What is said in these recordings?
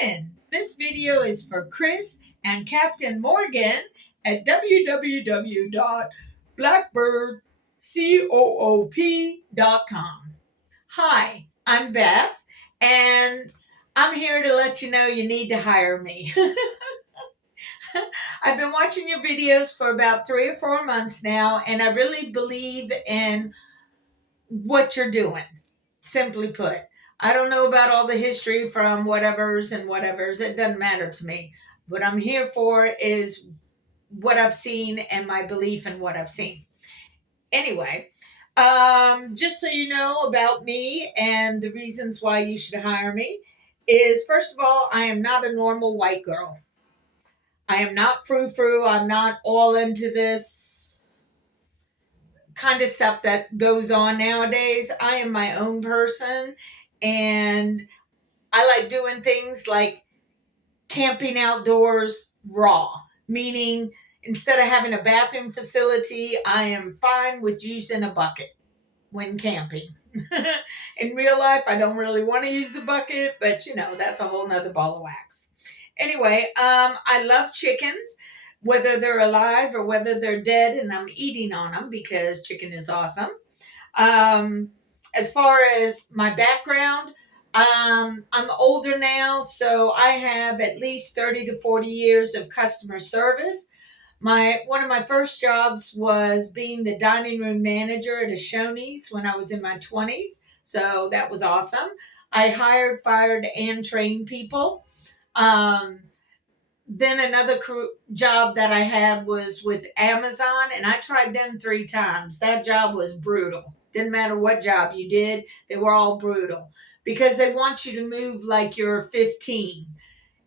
morning. This video is for Chris and Captain Morgan at www.blackbirdcoop.com. Hi, I'm Beth, and I'm here to let you know you need to hire me. I've been watching your videos for about 3 or 4 months now, and I really believe in what you're doing. Simply put, I don't know about all the history from whatevers and whatevers. It doesn't matter to me. What I'm here for is what I've seen and my belief in what I've seen. Anyway, just so you know about me and the reasons why you should hire me is, first of all, I am not a normal white girl. I am not frou-frou. I'm not all into this kind of stuff that goes on nowadays. I am my own person, and I like doing things like camping outdoors raw, meaning instead of having a bathroom facility, I am fine with using a bucket when camping. In real life, I don't really want to use a bucket, but that's a whole nother ball of wax. Anyway, I love chickens, whether they're alive or whether they're dead, and I'm eating on them because chicken is awesome. As far as my background, I'm older now, so I have at least 30 to 40 years of customer service. One of my first jobs was being the dining room manager at a Shoney's when I was in my 20s. So that was awesome. I hired, fired, and trained people. Then another job that I had was with Amazon, and I tried them 3 times. That job was brutal. Didn't matter what job you did, they were all brutal because they want you to move like you're 15.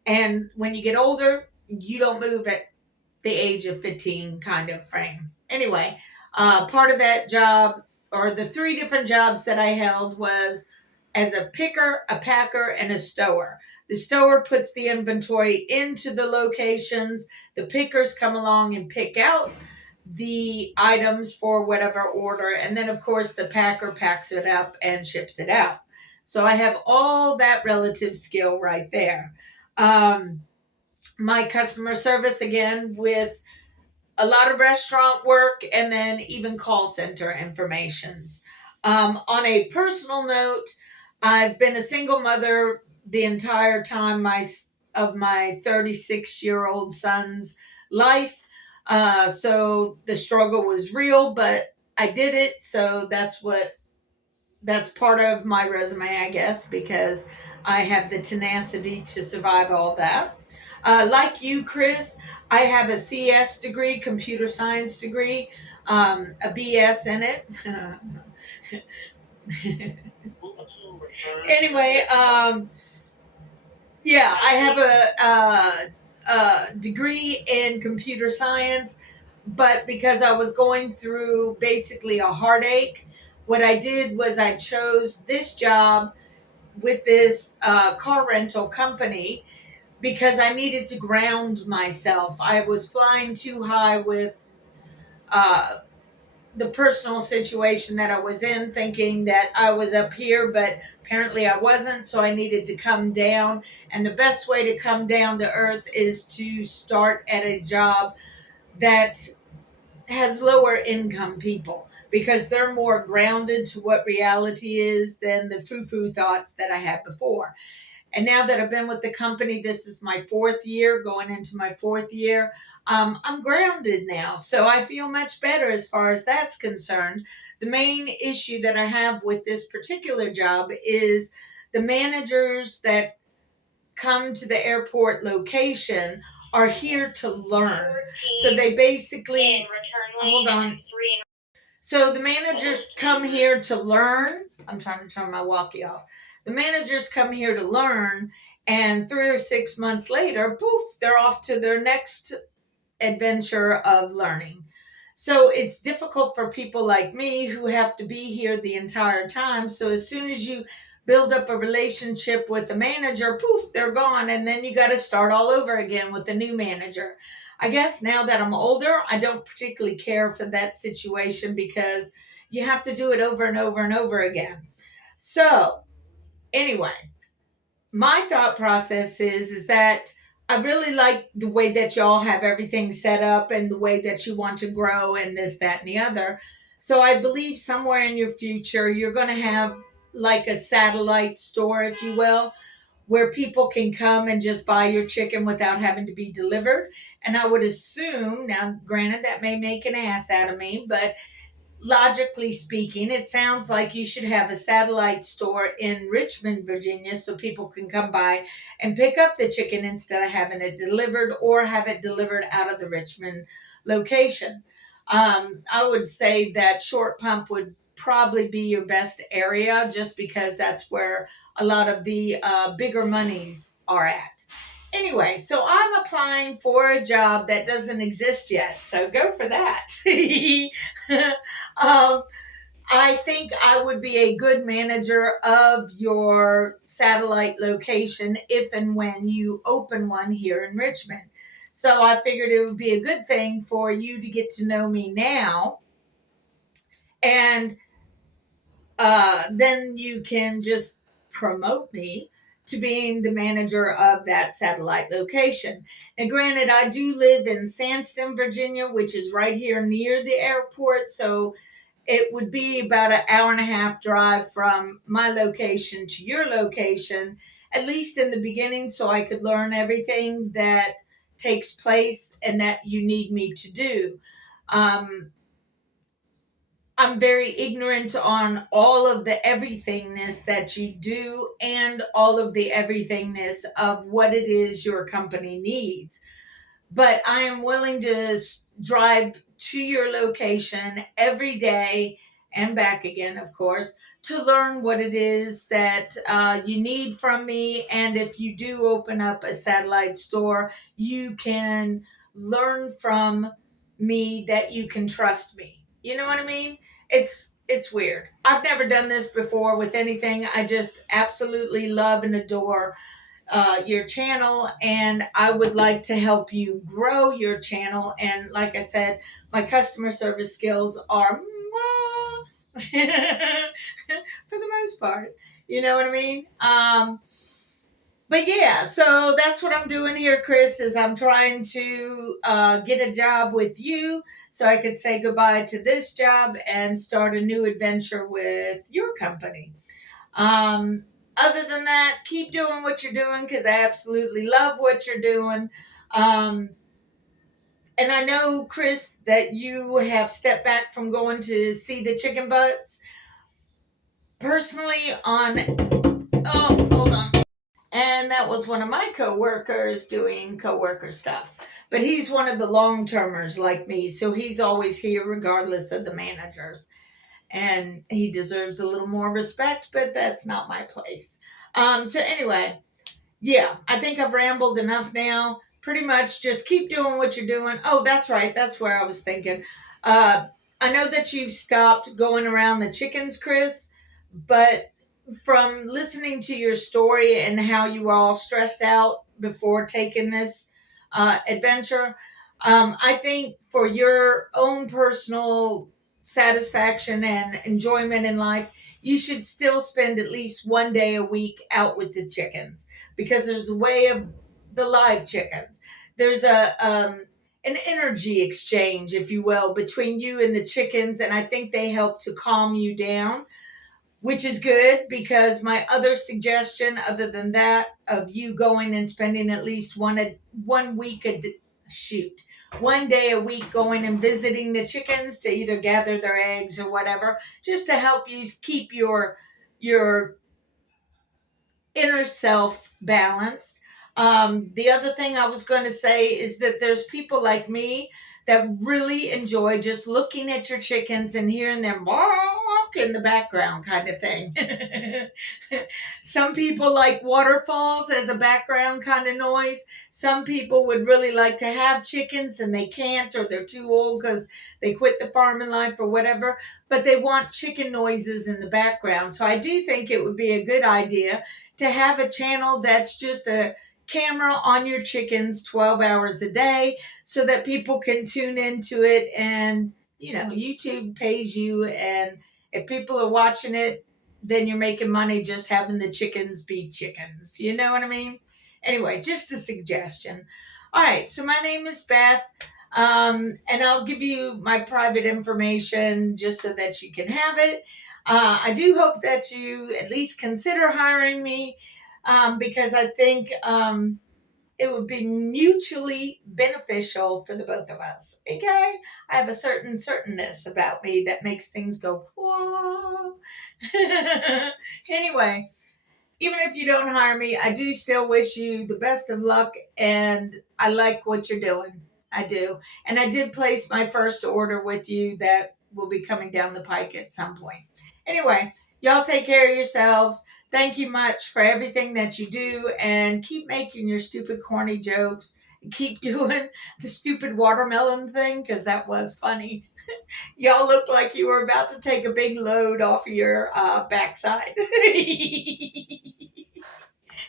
And when you get older, you don't move at the age of 15 kind of frame. Anyway, part of that job, or the 3 different jobs that I held, was as a picker, a packer, and a stower. The stower puts the inventory into the locations. The pickers come along and pick out the items for whatever order. And then, of course, the packer packs it up and ships it out. So I have all that relative skill right there. My customer service, again, with a lot of restaurant work and then even call center informations. On a personal note, I've been a single mother the entire time of my 36-year-old son's life. So the struggle was real, but I did it. So that's part of my resume, I guess, because I have the tenacity to survive all that. Like you, Chris, I have a CS degree, computer science degree, a BS in it. Anyway, yeah, I have a degree in computer science, but because I was going through basically a heartache, what I did was I chose this job with this car rental company because I needed to ground myself. I was flying too high with uh, the personal situation that I was in, thinking that I was up here, but apparently I wasn't. So I needed to come down. And the best way to come down to earth is to start at a job that has lower income people because they're more grounded to what reality is than the foo-foo thoughts that I had before. And now that I've been with the company, this is my 4th year, going into my 4th year. I'm grounded now, so I feel much better as far as that's concerned. The main issue that I have with this particular job is the managers that come to the airport location are here to learn. So they basically, hold on. So the managers come here to learn. I'm trying to turn my walkie off. The managers come here to learn, and 3 or 6 months later, poof, they're off to their next adventure of learning. So it's difficult for people like me who have to be here the entire time. So as soon as you build up a relationship with the manager, poof, they're gone. And then you got to start all over again with the new manager. I guess now that I'm older, I don't particularly care for that situation because you have to do it over and over and over again. So anyway, my thought process is that I really like the way that y'all have everything set up and the way that you want to grow and this, that, and the other. So I believe somewhere in your future, you're going to have like a satellite store, if you will, where people can come and just buy your chicken without having to be delivered. And I would assume, now, granted, that may make an ass out of me, but logically speaking, it sounds like you should have a satellite store in Richmond, Virginia, so people can come by and pick up the chicken instead of having it delivered or have it delivered out of the Richmond location. I would say that Short Pump would probably be your best area just because that's where a lot of the bigger monies are at. Anyway, so I'm applying for a job that doesn't exist yet. So go for that. um, I think I would be a good manager of your satellite location if and when you open one here in Richmond. So I figured it would be a good thing for you to get to know me now. And then you can just promote me to being the manager of that satellite location. And granted, I do live in Sandston, Virginia, which is right here near the airport. So it would be about an hour and a half drive from my location to your location, at least in the beginning, so I could learn everything that takes place and that you need me to do. Um, I'm very ignorant on all of the everythingness that you do and all of the everythingness of what it is your company needs. But I am willing to drive to your location every day and back again, of course, to learn what it is that you need from me. And if you do open up a satellite store, you can learn from me that you can trust me. You know what I mean? It's weird. I've never done this before with anything. I just absolutely love and adore your channel, and I would like to help you grow your channel. And like I said, my customer service skills are for the most part. You know what I mean? But yeah, so that's what I'm doing here, Chris, is I'm trying to get a job with you so I could say goodbye to this job and start a new adventure with your company. Um, Other than that, keep doing what you're doing because I absolutely love what you're doing. Um, and I know, Chris, that you have stepped back from going to see the chicken butts. Personally, oh, hold on. And that was one of my coworkers doing coworker stuff. But he's one of the long termers like me, so he's always here regardless of the managers. And he deserves a little more respect, but that's not my place. So anyway, yeah, I think I've rambled enough now. Pretty much just keep doing what you're doing. Oh, that's right. That's where I was thinking. Uh, I know that you've stopped going around the chickens, Chris, but from listening to your story and how you were all stressed out before taking this adventure, I think for your own personal satisfaction and enjoyment in life, you should still spend at least one day a week out with the chickens because there's a way of the live chickens. There's a an energy exchange, if you will, between you and the chickens, and I think they help to calm you down, which is good because my other suggestion, other than that, of you going and spending at least one week shoot 1 day a week going and visiting the chickens to either gather their eggs or whatever, just to help you keep your inner self balanced. The other thing I was going to say is that there's people like me that really enjoy just looking at your chickens and hearing them bark in the background, kind of thing. Some people like waterfalls as a background kind of noise. Some people would really like to have chickens and they can't, or they're too old because they quit the farming life or whatever, but they want chicken noises in the background. So I do think it would be a good idea to have a channel that's just a camera on your chickens 12 hours a day so that people can tune into it. And YouTube pays you, and if people are watching it, then you're making money just having the chickens be chickens. You know what I mean? Anyway, just a suggestion. All right, so my name is Beth, and I'll give you my private information just so that you can have it. I do hope that you at least consider hiring me, because I think it would be mutually beneficial for the both of us. Okay? I have a certain certainness about me that makes things go, whoa. Anyway, even if you don't hire me, I do still wish you the best of luck, and I like what you're doing. I do. And I did place my first order with you that will be coming down the pike at some point. Anyway, y'all take care of yourselves. Thank you much for everything that you do, and keep making your stupid, corny jokes. Keep doing the stupid watermelon thing because that was funny. Y'all looked like you were about to take a big load off of your backside.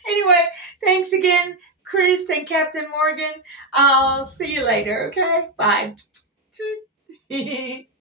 Anyway, thanks again, Chris and Captain Morgan. I'll see you later, okay? Bye.